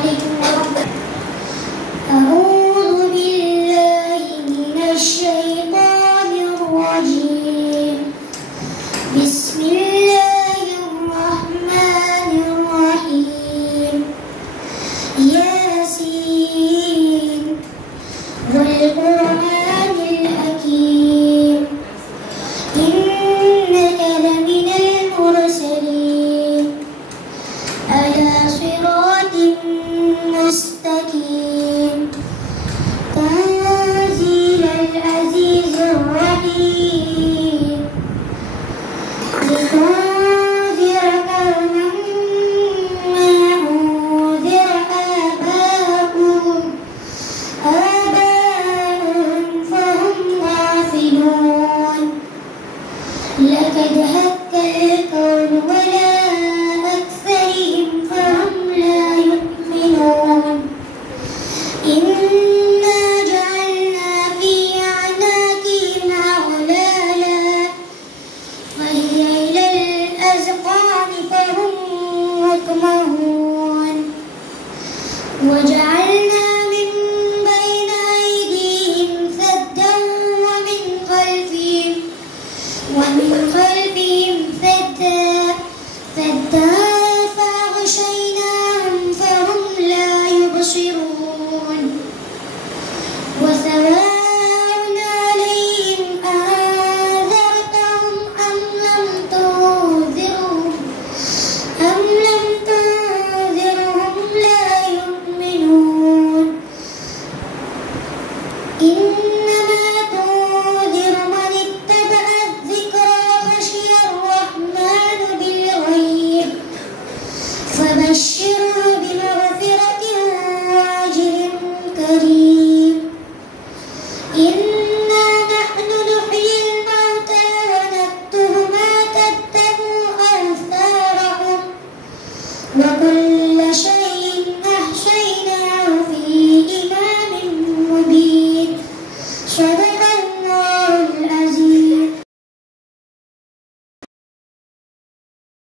عليكم ورحمة الله. أعوذ بالله من الشيطان الرجيم. بسم الله الرحمن الرحيم. ياسين والقرآن الحكيم إنك لمن المرسلين على صراط مستقيم تنزيل العزيز الرحيم لتنذر قوما ما أنذر آباؤهم فهم غافلون. لقد حق القول ولا أكثرهم فهم لا يؤمنون. إنا جعلنا في أعناقهم أغلالا وهي إلى الأذقان فهم مقمحون. وجعلنا من بين أيديهم سدا ومن خلفهم سدا فأغشيناهم فهم لا يبصرون. وسواء عليهم أنذرتهم أم لم تنذرهم لا يؤمنون. إنما تنذر من اتبع الذكر وخشي الرحمن بالغيب فبشره بمغفرة وأجر كريم. إنا نحن نحيي الموتى ونكتب ما كتبوا آثارهم وكل